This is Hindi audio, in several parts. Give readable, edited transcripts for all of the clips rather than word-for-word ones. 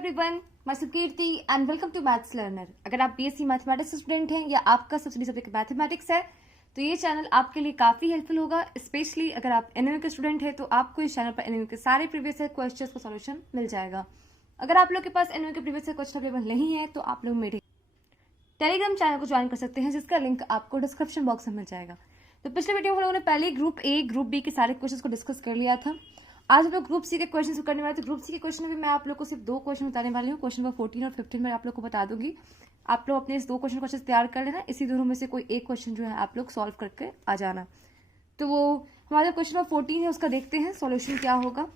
एवरीवन, मैं Sukirti and welcome to maths learner. अगर आप बीएससी मैथमेटिक्स स्टूडेंट हैं या आपका सबसे सब्जेक्ट मैथमेटिक्स है तो ये चैनल आपके लिए काफी हेल्पफुल होगा। स्पेशली अगर आप एनएमयू के स्टूडेंट हैं तो आपको इस चैनल पर एनएमयू के सारे प्रीवियस ईयर क्वेश्चंस का सॉल्यूशन मिल जाएगा। अगर आप लोग के पास एनएमयू के प्रीवियस ईयर क्वेश्चन अवेलेबल नहीं है तो आप लोग मेरे टेलीग्राम चैनल को ज्वाइन कर सकते हैं, जिसका लिंक आपको डिस्क्रिप्शन बॉक्स में मिल जाएगा। तो पिछले वीडियो में हम लोगों ने पहले ग्रुप ए ग्रुप बी के सारे क्वेश्चन को डिस्कस कर लिया था। आज हम लोग ग्रुप सी के क्वेश्चन करने वाले। तो ग्रुप सी के क्वेश्चन में मैं आप लोग को सिर्फ दो क्वेश्चन बताने वाली हूँ। क्वेश्चन नंबर 14 और 15 में आप लोग को बता दूंगी। आप लोग अपने इस दो क्वेश्चन को अच्छे से तैयार कर लेना। इसी दोनों में से कोई एक क्वेश्चन जो है आप लोग सॉल्व करके आ जाना। तो वो हमारा क्वेश्चन नंबर 14 है, उसका देखते हैं सॉल्यूशन क्या होगा।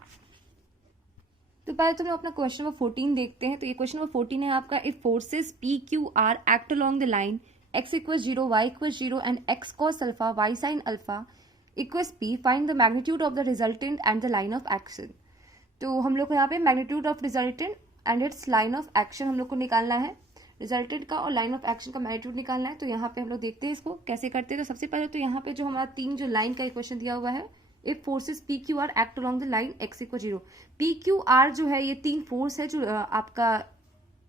तो पहले तो हम लोग अपना क्वेश्चन नंबर 14 देखते हैं। तो ये क्वेश्चन नंबर 14 है आपका, if forces P Q R act along the line x equals 0, y equals 0 and x cos alpha, y sin alpha equals p, find the magnitude of the resultant and the line of action। तो हम लोग को यहाँ पे magnitude of resultant and it's line of action हम लोग को निकालना है। रिजल्टेंट का और लाइन ऑफ एक्शन का मैग्नीट्यूड निकालना है। तो यहाँ पे हम लोग देखते हैं इसको कैसे करते हैं। तो सबसे पहले तो यहाँ पे जो हमारा तीन जो लाइन का इक्वेशन दिया हुआ है, if forces P Q R act along the line x equal 0। P Q R जो है ये तीन फोर्स है जो आपका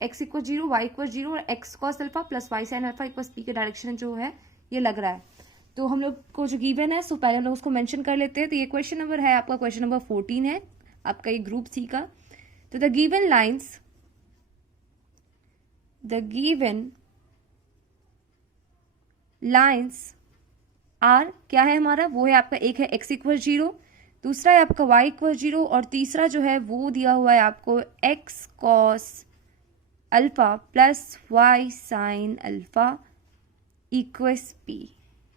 x इक्वल 0, y इक्वल 0 और x cos alpha plus y sin alpha equal p के डायरेक्शन जो है ये लग रहा है। तो हम लोग को जो गिवन है सो पहले हम लोग उसको मेंशन कर लेते हैं। तो ये क्वेश्चन नंबर है आपका, क्वेश्चन नंबर 14 है आपका ये ग्रुप सी का। तो द गिवन लाइंस आर क्या है हमारा, वो है आपका, एक है x इक्वल 0, दूसरा है आपका y इक्वल 0 और तीसरा जो है वो दिया हुआ है आपको x cos alpha plus y sin alpha equals p।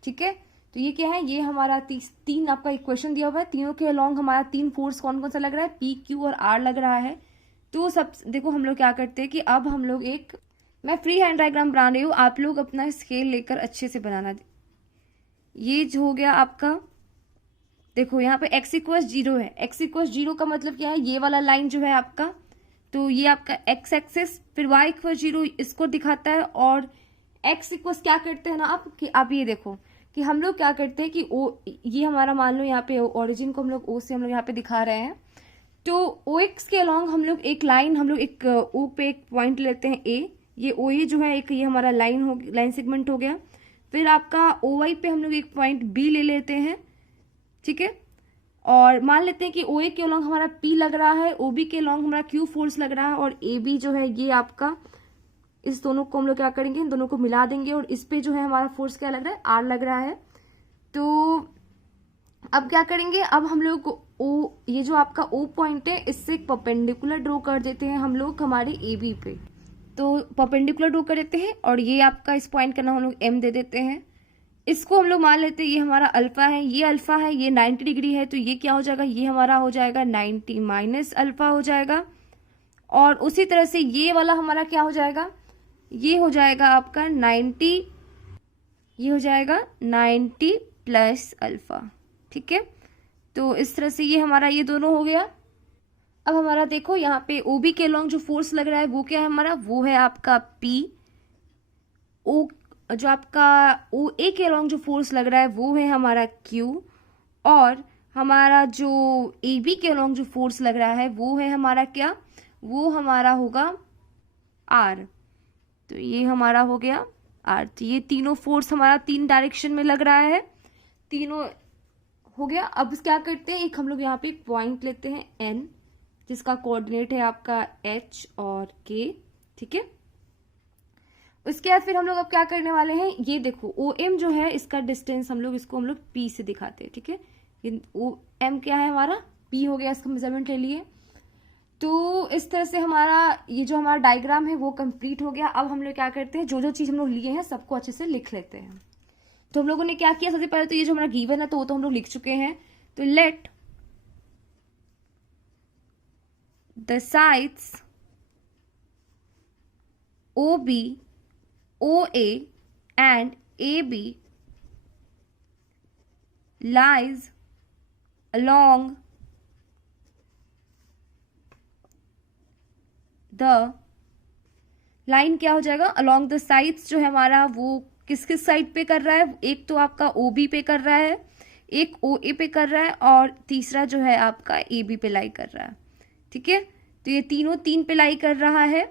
ठीक है, तो ये क्या है, ये हमारा तीन आपका इक्वेशन दिया हुआ है। तीनों के अलोंग हमारा तीन फोर्स कौन कौन सा लग रहा है, p q और r लग रहा है। तो सब देखो हम लोग क्या करते हैं कि अब हम लोग मैं फ्री हैंड डायग्राम बना रही हूँ, आप लोग अपना स्केल लेकर अच्छे से बनाना। ये जो हो गया आपका, देखो यहाँ पे x इक्वल 0 है। x इक्वल 0 का मतलब क्या है, ये वाला लाइन जो है आपका, तो ये आपका x एक्सेस, फिर y इक्वल 0 इसको दिखाता है और x इक्वल क्या करते हैं ना आप, कि आप ये देखो कि हम लोग क्या करते हैं कि ये हमारा मान लो यहाँ पे ओरिजिन को हम लोग o से हम लोग यहाँ पे दिखा रहे हैं। तो OX के अलोंग हम लोग एक लाइन, हम लोग एक O पे एक पॉइंट लेते हैं A, ये OA जो है एक ये हमारा लाइन सेगमेंट हो गया। फिर आपका OY पे हम लोग एक पॉइंट B ले लेते हैं। ठीक है, और मान लेते हैं कि OA के अलोंग हमारा P लग रहा है, OB के अलोंग हमारा Q फोर्स लग रहा है और AB जो है ये आपका, इस दोनों को हम लोग क्या करेंगे, इन दोनों को मिला देंगे और इस पे जो है हमारा फोर्स क्या लग रहा है, R लग रहा है। तो अब क्या करेंगे, अब हम लोग ये जो आपका O पॉइंट है इससे एक परपेंडिकुलर ड्रॉ कर देते हैं हम लोग हमारे AB पे। तो परपेंडिकुलर ड्रॉ कर देते हैं और ये आपका इस पॉइंट का नाम हम लोग M दे देते हैं। इसको हम लोग मान लेते हैं ये हमारा अल्फा है, ये अल्फा है, ये 90 डिग्री है। तो ये क्या हो जाएगा, ये हमारा हो जाएगा 90 माइनस अल्फा हो जाएगा। और उसी तरह से ये वाला हमारा क्या हो जाएगा, ये हो जाएगा आपका 90, ये हो जाएगा 90 प्लस अल्फा। ठीक है, तो इस तरह से ये हमारा ये दोनों हो गया। अब हमारा देखो यहाँ पे OB के अलोंग जो फोर्स लग रहा है वो क्या है हमारा, वो है आपका P। जो आपका OA के अलोंग जो फोर्स लग रहा है वो है हमारा Q और हमारा जो AB के अलोंग जो फोर्स लग रहा है वो है हमारा क्या, वो हमारा होगा R। तो ये हमारा हो गया R। तो ये तीनों फोर्स हमारा तीन डायरेक्शन में लग रहा है, तीनों हो गया। अब क्या करते हैं, एक हम लोग यहाँ पे पॉइंट लेते हैं N, जिसका कोऑर्डिनेट है आपका H और K। ठीक है, उसके बाद फिर हम लोग अब क्या करने वाले हैं, ये देखो OM जो है इसका डिस्टेंस हम लोग P से दिखाते हैं। ठीक है, ये OM क्या है हमारा, P हो गया, इसका मेजरमेंट ले लिए। तो इस तरह से हमारा ये जो हमारा डायग्राम है वो कंप्लीट हो गया। अब हम लोग क्या करते हैं, जो जो चीज हम लोग लिए हैं सबको अच्छे से लिख लेते हैं। तो हम लोगों ने क्या किया, सबसे पहले तो ये जो हमारा गिवन है तो वो तो हम लोग लिख चुके हैं। तो let the sides OB, OA and AB lies along the line, क्या हो जाएगा, अलॉन्ग द साइड्स जो है हमारा वो किस किस साइड पे कर रहा है, एक तो आपका OB पे कर रहा है, एक OA पे कर रहा है और तीसरा जो है आपका AB पे लाई कर रहा है। ठीक है, तो ये तीनों 3 पे लाई कर रहा है।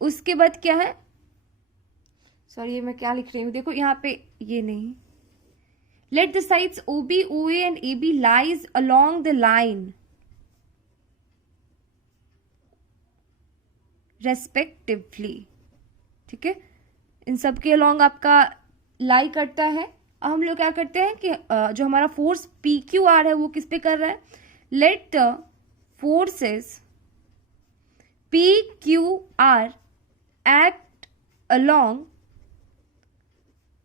उसके बाद क्या है, सॉरी ये मैं क्या लिख रही हूँ, देखो यहाँ पे ये नहीं, let the sides OB, OA and AB lies along the line respectively. ठीक है, इन सब के अलोंग आपका लाई करता है। अब हम लोग क्या करते हैं कि जो हमारा फोर्स PQR है वो किस पे कर रहा है, let the forces PQR act along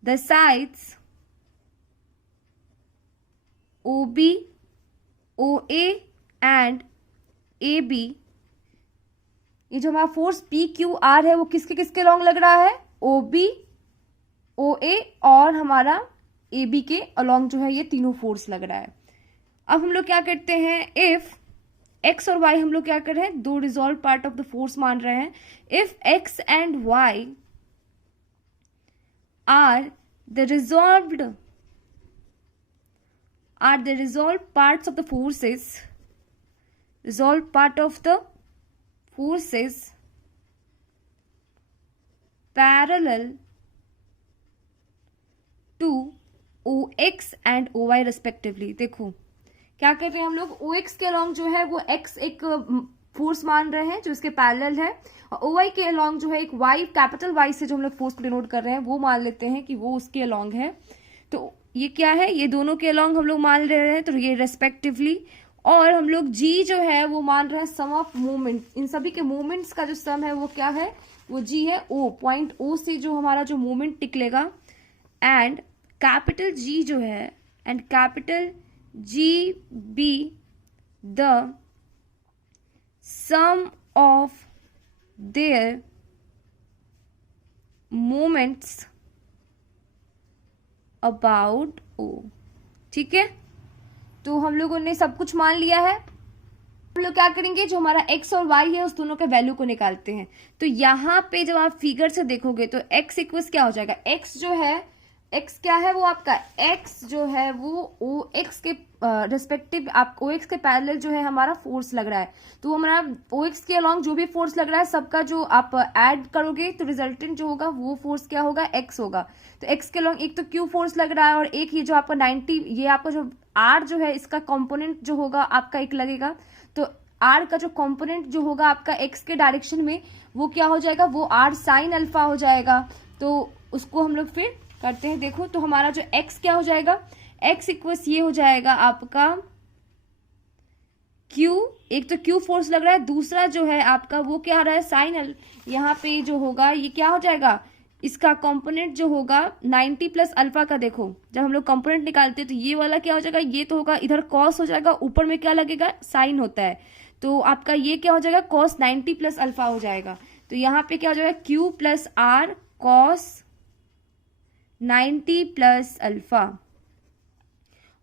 the sides OB, OA and AB। ये जो हमारा फोर्स PQR है वो किसके किसके लॉन्ग लग रहा है, OB, OA और हमारा AB के अलॉन्ग जो है ये तीनों फोर्स लग रहा है। अब हम लोग क्या करते हैं, इफ x और y हम लोग क्या कर रहे हैं, दो resolve part of the force मान रहे हैं। If x and y are the resolve parts of the forces, resolve part of the forces parallel to OX and OY respectively। देखो क्या कर रहे हैं हम लोग, OX के अलॉन्ग जो है वो X एक फोर्स मान रहे हैं जो इसके पैरेलल है, और OY के अलॉन्ग जो है एक Y, कैपिटल Y से जो हम लोग फोर्स को डिनोट कर रहे हैं वो मान लेते हैं कि वो उसके अलॉन्ग है। तो ये क्या है, ये दोनों के अलॉन्ग हम लोग मान रहे हैं, तो ये रेस्पेक्टिवली। और हम लोग G जो है वो मान रहे हैं सम ऑफ मूवमेंट, इन सभी के मूवमेंट्स का जो सम है वो क्या है, वो G है। O पॉइंट O से जो हमारा जो मूवमेंट निकलेगा, एंड कैपिटल G जो है, and capital G be the sum of their movements about O। ठीक है, तो हम लोगों ने सब कुछ मान लिया है। हम लोग क्या करेंगे, जो हमारा x और y है उस दोनों के वैल्यू को निकालते हैं। तो यहाँ पे जब आप फिगर से देखोगे तो x इक्वल्स क्या हो जाएगा, x जो है, x क्या है वो आपका, x जो है वो OX के रिस्पेक्टिव, आप OX के पैरेलल जो है हमारा फोर्स लग रहा है। तो हमारा OX के अलॉन्ग जो भी फोर्स लग रहा है सबका जो आप ऐड करोगे तो रिजल्टेंट जो होगा वो फोर्स क्या होगा, x होगा। तो x के अलॉन्ग एक तो Q फोर्स लग रहा है, और एक ये जो आपका 90, ये आपका जो R जो है इसका कंपोनेंट जो होगा आपका एक लगेगा। तो R का जो कंपोनेंट जो होगा आपका x के डायरेक्शन में वो क्या हो जाएगा, वो R साइन अल्फा हो जाएगा। तो उसको हम लोग फिर करते हैं, देखो तो हमारा जो x क्या हो जाएगा, x इक्वल्स ये हो जाएगा आपका Q, एक तो Q फोर्स लग रहा है, दूसरा जो है आपका वो क्या आ रहा है, साइन यहाँ पे जो होगा ये क्या हो जाएगा, इसका कंपोनेंट जो होगा 90 प्लस अल्फा का। देखो जब हम लोग कंपोनेंट निकालते हैं तो ये वाला क्या हो जाएगा, ये तो होगा इधर कॉस हो जाएगा, ऊपर में क्या लगेगा, साइन होता है। तो आपका ये क्या हो जाएगा, कॉस 90 प्लस अल्फा हो जाएगा। तो यहाँ पे क्या हो जाएगा, Q plus R cos 90 plus alpha,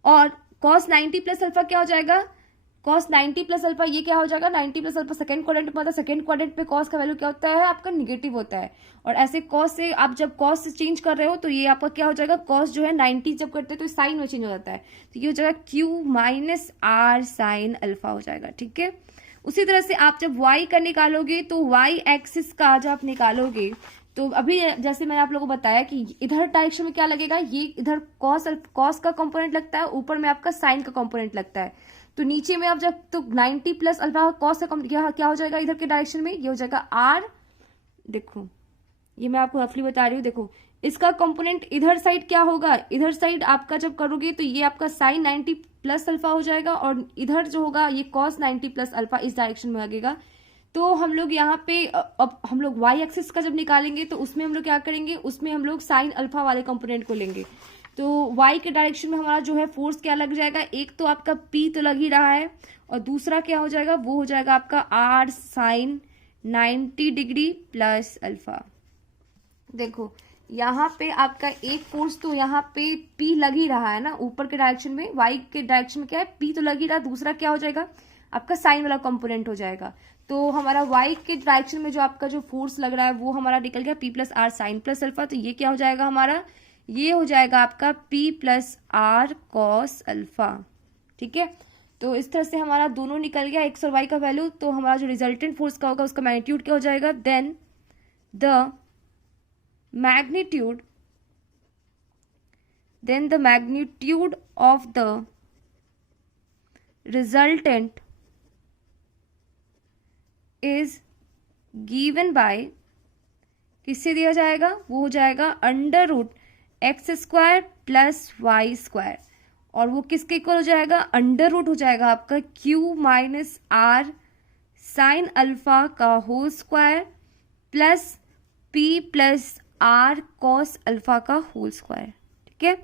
और कॉस 90 प्लस अल्फा क्या हो जाएगा, कॉस 90 प्लस अल्फा ये क्या हो जाएगा, 90 प्लस अल्फा सेकंड क्वाड्रेंट में, सेकंड क्वाड्रेंट पे कॉस का वैल्यू क्या होता है आपका, निगेटिव होता है। और ऐसे कॉस से आप जब कॉस से चेंज कर रहे हो तो ये आपका क्या हो जाएगा, कॉस जो है 90 जब करते हैं तो साइन में चेंज हो जाता है, तो ये हो जाएगा Q minus R sine alpha हो जाएगा। ठीक है, उसी तरह से आप जब y का निकालोगे तो y एक्सिस का जब आप निकालोगे तो अभी जैसे मैंने आप लोगों को बताया कि इधर डायरेक्शन में क्या लगेगा, ये इधर कॉस का कंपोनेंट लगता है, ऊपर में आपका साइन का कंपोनेंट लगता है। तो नीचे में आप जब तो 90 प्लस अल्फा कॉस का क्या हो जाएगा इधर के डायरेक्शन में, ये हो जाएगा R। देखो ये मैं आपको रफली बता रही हूँ, देखो इसका कंपोनेंट इधर साइड क्या होगा, इधर साइड आपका जब करोगे तो ये आपका साइन 90 प्लस अल्फा हो जाएगा, और इधर जो होगा ये कॉस 90 प्लस अल्फा इस डायरेक्शन में लगेगा। तो हम लोग यहाँ पे अब हम लोग y एक्सिस का जब निकालेंगे तो उसमें हम लोग क्या करेंगे, उसमें हम लोग साइन अल्फा वाले कंपोनेंट को लेंगे। तो y के डायरेक्शन में हमारा जो है फोर्स क्या लग जाएगा, एक तो आपका P तो लग ही रहा है, और दूसरा क्या हो जाएगा, वो हो जाएगा आपका R sine 90 degree plus alpha. देखो यहाँ पे आपका एक फोर्स तो यहाँ पे P लग ही रहा है ना, ऊपर के डायरेक्शन में, y के डायरेक्शन में क्या है, P तो लग ही रहा है, दूसरा क्या हो जाएगा आपका साइन वाला कंपोनेंट हो जाएगा। तो हमारा y के डायरेक्शन में जो आपका जो फोर्स लग रहा है वो हमारा निकल गया P plus R sine plus alpha. तो ये क्या हो जाएगा हमारा, ये हो जाएगा आपका P plus R cos alpha. ठीक है, तो इस तरह से हमारा दोनों निकल गया एक्स और वाई का वैल्यू। तो हमारा जो रिजल्टेंट फोर्स का होगा उसका मैग्नीट्यूड क्या हो जाएगा, then the magnitude of the resultant is given by, किससे दिया जाएगा, वो हो जाएगा under root x square plus y square, और वो किसके इक्वल हो जाएगा, अंडर रूट हो जाएगा आपका Q minus R sine alpha का whole square plus P plus R cos alpha का होल स्क्वायर। ठीक है,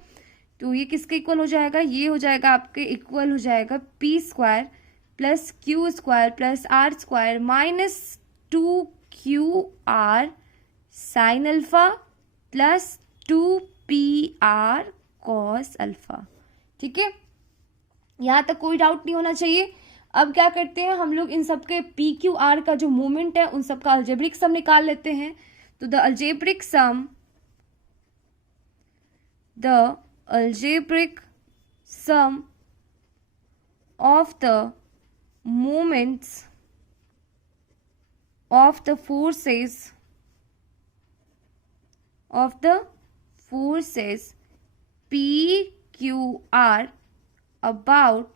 तो ये किसके इक्वल हो जाएगा, ये हो जाएगा आपके इक्वल हो जाएगा P square plus Q square plus R square minus 2QR sine alpha plus 2PR cos alpha. ठीक है, यहाँ तक कोई डाउट नहीं होना चाहिए। अब क्या करते हैं हम लोग, इन सब के PQR का जो मोमेंट है उन सब का अल्जेब्रिक सम निकाल लेते हैं। तो the algebraic sum of the moments of the forces PQR about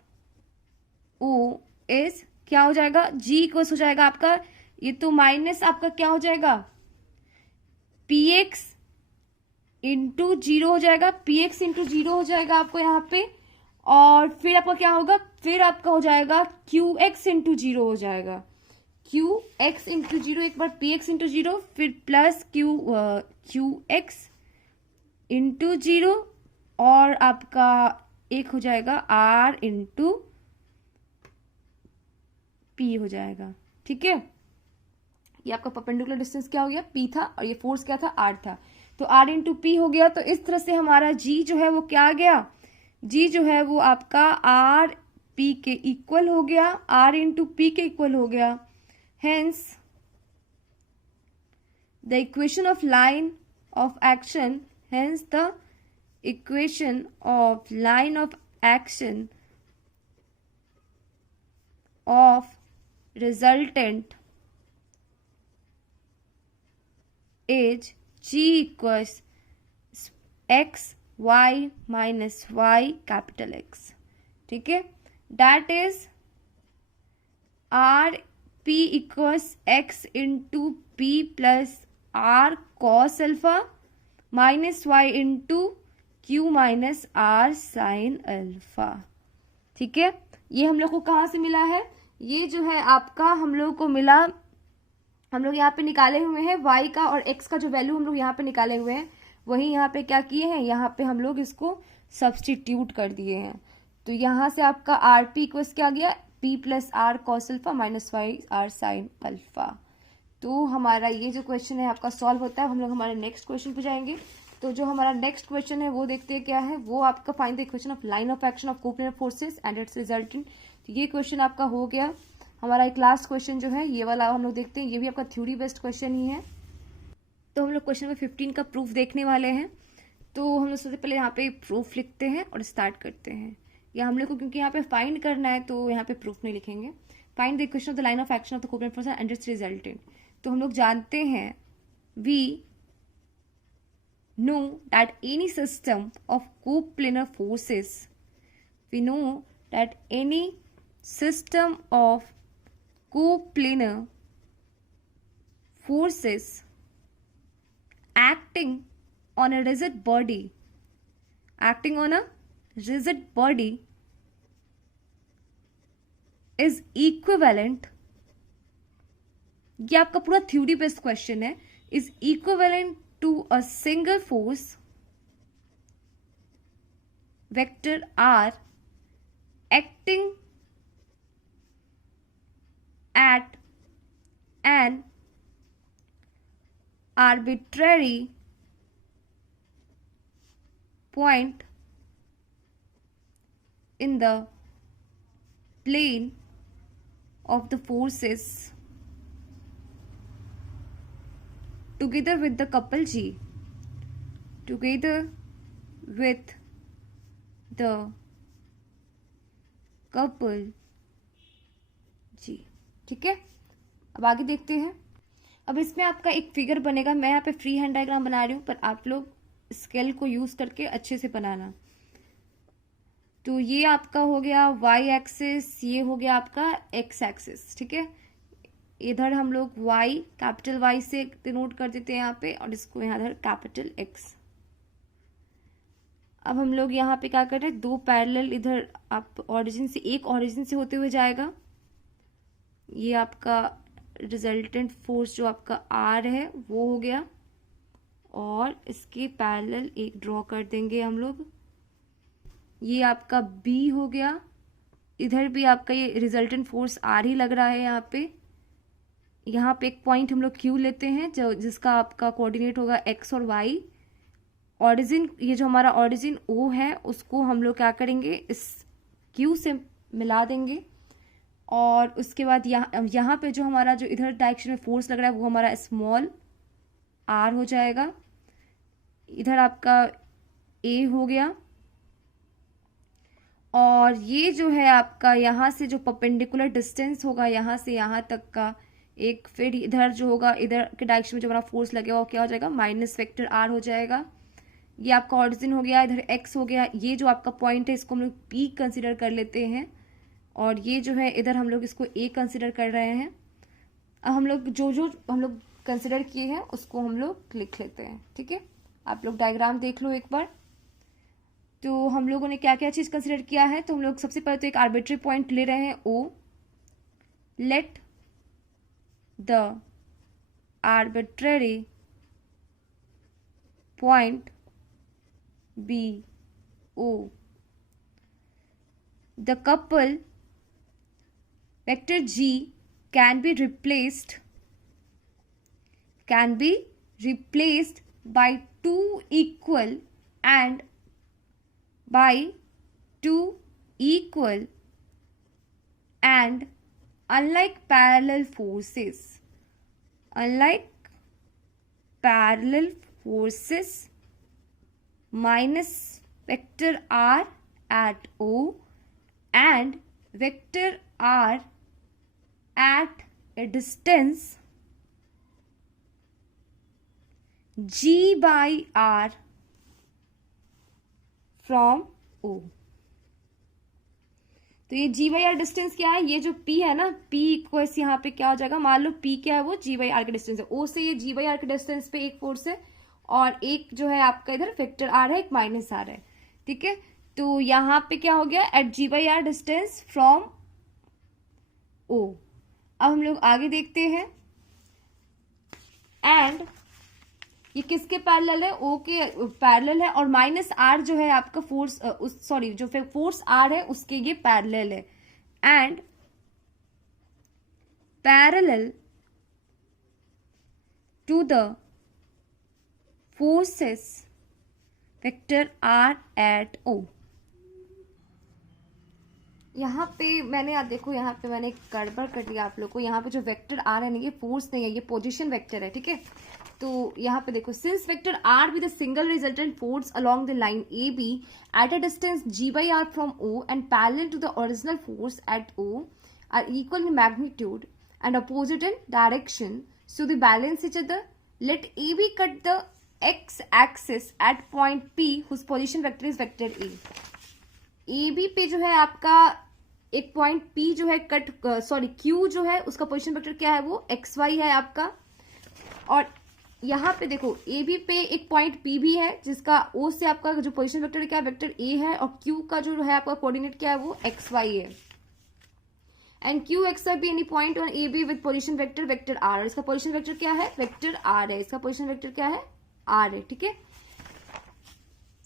O is क्या हो जाएगा, G इक्वल्स हो जाएगा आपका, ये तो माइनस आपका क्या हो जाएगा PX इंटू 0 हो जाएगा, PX इंटू 0 हो जाएगा आपको यहाँ पे, और फिर आपका क्या होगा, फिर आपका हो जाएगा QX इंटू 0 हो जाएगा, QX इंटू 0, एक बार PX इंटू 0, फिर प्लस QX इंटू 0, और आपका एक हो जाएगा R इंटू P हो जाएगा। ठीक है, ये आपका परपेंडिकुलर डिस्टेंस क्या हो गया, P था, और ये फोर्स क्या था, R था, तो R इंटू P हो गया। तो इस तरह से हमारा G जो है वो क्या आ गया, G जो है वो आपका R P के इक्वल हो गया, R इंटू P के इक्वल हो गया। Hence the equation of line of action of resultant is G equals x y minus y capital X। ठीक है, that is R P equals x into P plus R cos alpha minus y into Q minus R sin alpha। ठीक है, ये हम लोग को कहाँ से मिला है, ये जो है आपका हम लोग को मिला, हम लोग यहाँ पे निकाले हुए हैं y का और x का जो वैल्यू हम लोग यहाँ पे निकाले हुए हैं, वही यहाँ पे क्या किए हैं, यहाँ पे हम लोग इसको सब्सटीट्यूट कर दिए हैं। तो यहाँ से आपका आर पी इक्वल्स क्या आ गया, P plus R cos alpha minus Y R sine alpha. तो हमारा ये जो क्वेश्चन है आपका सॉल्व होता है। हम लोग हमारे नेक्स्ट क्वेश्चन पे जाएंगे। तो जो हमारा नेक्स्ट क्वेश्चन है वो देखते हैं क्या है, वो आपका find the equation of line of action of coplanar forces and it's resultant. तो ये क्वेश्चन आपका हो गया। हमारा एक लास्ट क्वेश्चन जो है ये वाला हम लोग देखते हैं, ये भी आपका थ्योरी बेस्ड क्वेश्चन ही है। तो हम लोग क्वेश्चन नंबर 15 का प्रूफ देखने वाले हैं। तो हम लोग सबसे पहले यहाँ पे प्रूफ लिखते हैं और स्टार्ट करते हैं। या हम लोग को क्योंकि यहाँ पे फाइंड करना है तो यहाँ पे प्रूफ नहीं लिखेंगे। Find the equation of the line of action of the coplanar force and it's resultant. तो हम लोग जानते हैं we know that any system of coplanar forces, we know that any system of coplanar forces acting on a rigid body is equivalent, ये आपका पूरा थ्योरी बेस्ड क्वेश्चन है, is equivalent to a single force vector R acting at an arbitrary point in the plane of the forces together with the couple G, together with the couple G. ठीक है, अब आगे देखते हैं। अब इसमें आपका एक फिगर बनेगा, मैं यहाँ पे फ्री हैंड डायग्राम बना रही हूँ, पर आप लोग स्केल को यूज करके अच्छे से बनाना। तो ये आपका हो गया y एक्सिस, ये हो गया आपका x एक्सिस। ठीक है, इधर हम लोग y कैपिटल Y से डिनोट कर देते हैं यहाँ पे, और इसको यहाँ इधर कैपिटल X। अब हम लोग यहाँ पे क्या कर रहे हैं, दो पैरेलल इधर आप ऑरिजिन से, एक ऑरिजिन से होते हुए जाएगा, ये आपका रिजल्टेंट फोर्स जो आपका R है वो हो गया, और इसके पैरेलल एक ड्रॉ कर देंगे हम लोग, ये आपका B हो गया। इधर भी आपका ये रिजल्टेंट फोर्स R ही लग रहा है यहाँ पे एक पॉइंट हम लोग Q लेते हैं जो जिसका आपका कोऑर्डिनेट होगा X और Y। ऑरिजिन, ये जो हमारा ऑरिजिन O है उसको हम लोग क्या करेंगे, इस Q से मिला देंगे, और उसके बाद यहाँ पे जो हमारा जो इधर डायरेक्शन में फोर्स लग रहा है वो हमारा स्मॉल r हो जाएगा। इधर आपका a हो गया, और ये जो है आपका यहाँ से जो परपेंडिकुलर डिस्टेंस होगा यहाँ से यहाँ तक का एक, फिर इधर जो होगा इधर के डायरेक्शन में जो हमारा फोर्स लगेगा वो क्या हो जाएगा, माइनस वेक्टर r हो जाएगा। ये आपका ऑरिजिन हो गया, इधर x हो गया, ये जो आपका पॉइंट है इसको हम लोग p कंसिडर कर लेते हैं, और ये जो है इधर हम लोग इसको a कंसिडर कर रहे हैं। अब हम लोग जो जो हम लोग कंसिडर किए हैं उसको हम लोग लिख लेते हैं। ठीक है, आप लोग डायग्राम देख लो एक बार। तो हम लोगों ने क्या क्या चीज कंसिडर किया है, तो हम लोग सबसे पहले तो एक आर्बिट्री पॉइंट ले रहे हैं O। Let the arbitrary point be O, the couple vector G can be replaced by two equal and unlike parallel forces minus vector r at O and vector r at a distance g by r from O। तो ये g by r डिस्टेंस क्या है, ये जो p है ना, p इक्वल्स यहाँ पे क्या हो जाएगा, मान लो p क्या है, वो g by r का डिस्टेंस है। O से ये g by r के डिस्टेंस पे एक फोर्स है, और एक जो है आपका इधर वेक्टर r है, एक माइनस r है। ठीक है, तो यहाँ पे क्या हो गया, at g by r distance from O। अब हम लोग आगे देखते हैं, एंड ये किसके पैरेलल है, O के पैरेलल है, और माइनस r जो है आपका फोर्स जो फोर्स r है उसके ये पैरेलल है, and parallel to the forces vector r at O। यहाँ पे मैंने देखो, यहाँ पे मैंने गड़बड़ कर दिया आप लोग को, यहाँ पे जो वेक्टर r है ना, ये फोर्स नहीं है, ये पोजीशन वेक्टर है। ठीक है, तो यहाँ पे देखो, since vector r with a single resultant force along the line A B at a distance g by r from O and parallel to the original force at O are equal in magnitude and opposite in direction, so they balance each other, let A B cut the x axis at point P whose position vector is vector A। A B पे जो है आपका एक पॉइंट P जो है Q जो है उसका पोजीशन वेक्टर क्या है, वो XY है आपका। और यहाँ पे देखो, ए बी पे एक पॉइंट P भी है जिसका O से आपका जो पोजीशन वेक्टर क्या है, वेक्टर A है, और Q का जो है आपका कोऑर्डिनेट क्या है, वो XY है। And Q XY be any point on A be with position vector vector R। इसका पोजीशन वेक्टर क्या है, वेक्टर R है, इसका पोजीशन वेक्टर क्या है, R है। ठीक है,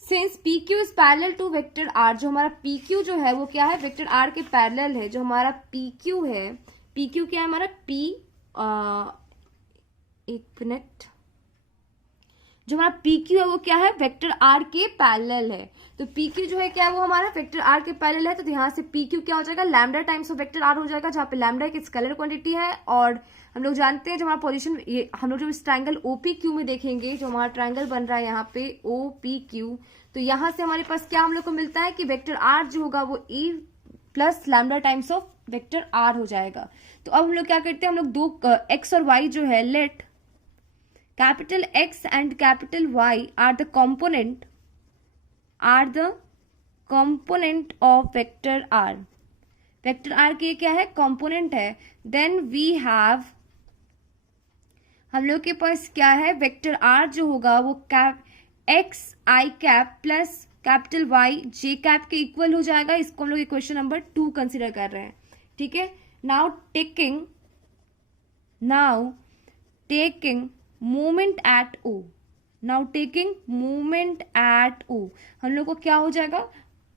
since P Q is parallel to vector R, जो हमारा पी क्यू जो है वो क्या है, वेक्टर आर के पैरेलल है। जो हमारा पी क्यू है, पी क्यू क्या है हमारा, एक मिनट, जो हमारा पी क्यू है वो क्या है, वेक्टर आर के पैरेलल है। तो पी क्यू जो है क्या है, वो हमारा वेक्टर आर के पैरेलल है। तो यहाँ से पी क्यू क्या हो जाएगा, lambda times of vector R हो जाएगा, जहाँ पे लैम्डा एक स्केलर क्वांटिटी है। और हम लोग जानते हैं जो हमारा पोजीशन, ये हम लोग जो इस ट्रायंगल ओपीक्यू में देखेंगे, जो हमारा ट्रायंगल बन रहा है यहाँ पे ओपीक्यू, तो यहाँ से हमारे पास क्या हम लोग को मिलता है कि वेक्टर आर जो होगा वो A plus lambda times of vector R हो जाएगा। तो अब हम लोग क्या करते हैं, हम लोग दो एक्स और वाई जो है, let capital X and capital Y are the component of vector R. Vector R के क्या है, कंपोनेंट है। देन वी हैव, हम लोग के पास क्या है, वेक्टर आर जो होगा वो cap x I cap plus capital Y J cap के इक्वल हो जाएगा। इसको हम लोग इक्वेशन नंबर 2 कंसिडर कर रहे हैं, ठीक है। नाउ टेकिंग मोमेंट एट ओ, हम लोग को क्या हो जाएगा,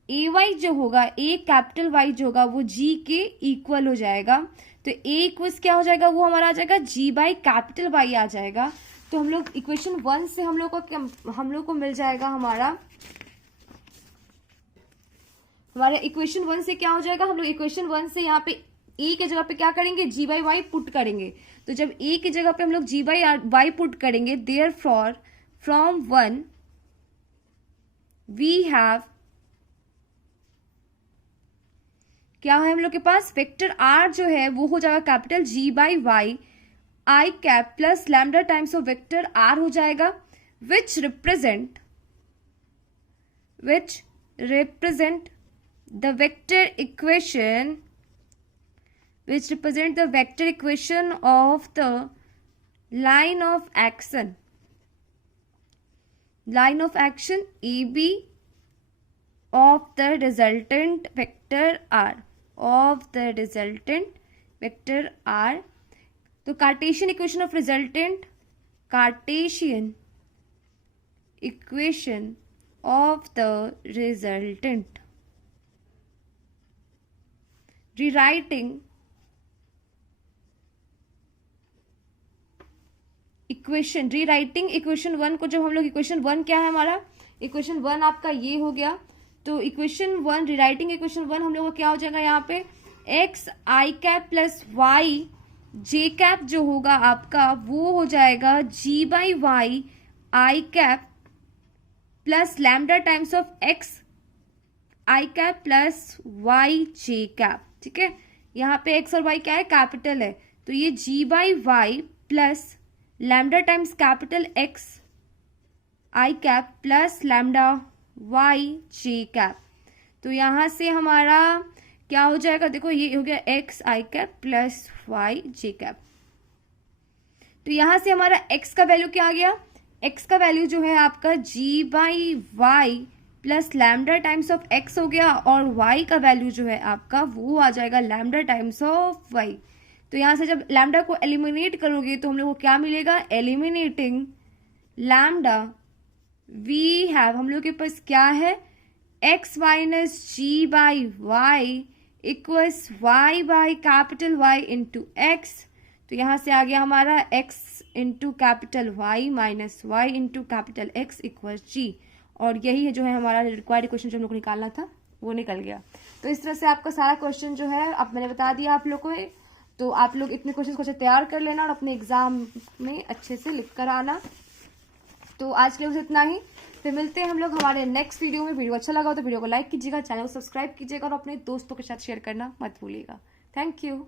ए वाई जो होगा, ए कैपिटल वाई जो होगा वो जी के इक्वल हो जाएगा। तो ए इक्वल्स क्या हो जाएगा, वो हमारा आ जाएगा जी बाई कैपिटल वाई आ जाएगा। तो हम लोग इक्वेशन 1 से हम लोग को मिल जाएगा हमारा इक्वेशन 1 से क्या हो जाएगा, हम लोग इक्वेशन 1 से यहाँ पे ए के जगह पे क्या करेंगे, जी बाई वाई पुट करेंगे। तो जब ए की जगह पे हम लोग जी बाई वाई पुट करेंगे, देयरफॉर फ्रॉम 1 वी हैव, क्या है हम लोग के पास, वेक्टर आर जो है वो हो जाएगा capital G by Y I cap plus lambda times of vector R हो जाएगा, which represent the vector equation of the line of action AB of the resultant vector R, तो Cartesian equation of resultant, Cartesian equation of the resultant, rewriting equation 1 को, जब हम लोग इक्वेशन 1 क्या है हमारा, इक्वेशन 1 आपका ये हो गया। तो इक्वेशन 1, रीराइटिंग इक्वेशन 1 हम लोग का क्या हो जाएगा, यहाँ पे X I cap plus Y J cap जो होगा आपका वो हो जाएगा G by Y I cap plus lambda times of X I cap plus Y J cap, ठीक है। यहाँ पे एक्स और वाई क्या है, कैपिटल है, तो ये G by Y plus lambda times capital X I cap plus lambda Y J cap. तो यहाँ से हमारा क्या हो जाएगा, देखो ये हो गया x I cap plus Y J cap. तो यहाँ से हमारा एक्स का वैल्यू क्या आ गया, एक्स का वैल्यू जो है आपका G by Y plus lambda times of X हो गया, और वाई का वैल्यू जो है आपका वो आ जाएगा लैम्डा टाइम्स ऑफ वाई। तो यहाँ से जब लैम्डा को एलिमिनेट करोगे तो हम लोग को क्या मिलेगा, एलिमिनेटिंग लैम्डा वी हैव, हम लोग के पास क्या है, X minus G by Y equals Y by capital Y into X. तो यहाँ से आ गया हमारा X into capital Y minus Y into capital X equal G, और यही है जो है हमारा रिक्वायर्ड क्वेश्चन जो हम लोग को निकालना था वो निकल गया। तो इस तरह से आपका सारा क्वेश्चन जो है अब मैंने बता दिया आप लोग को, तो आप लोग इतने क्वेश्चन को तैयार कर लेना और अपने एग्जाम में अच्छे से लिख कर आना। तो आज के लिए बस इतना ही, फिर मिलते हैं हम लोग हमारे नेक्स्ट वीडियो में। वीडियो अच्छा लगा हो तो वीडियो को लाइक कीजिएगा, चैनल को सब्सक्राइब कीजिएगा और अपने दोस्तों के साथ शेयर करना मत भूलिएगा। Thank you.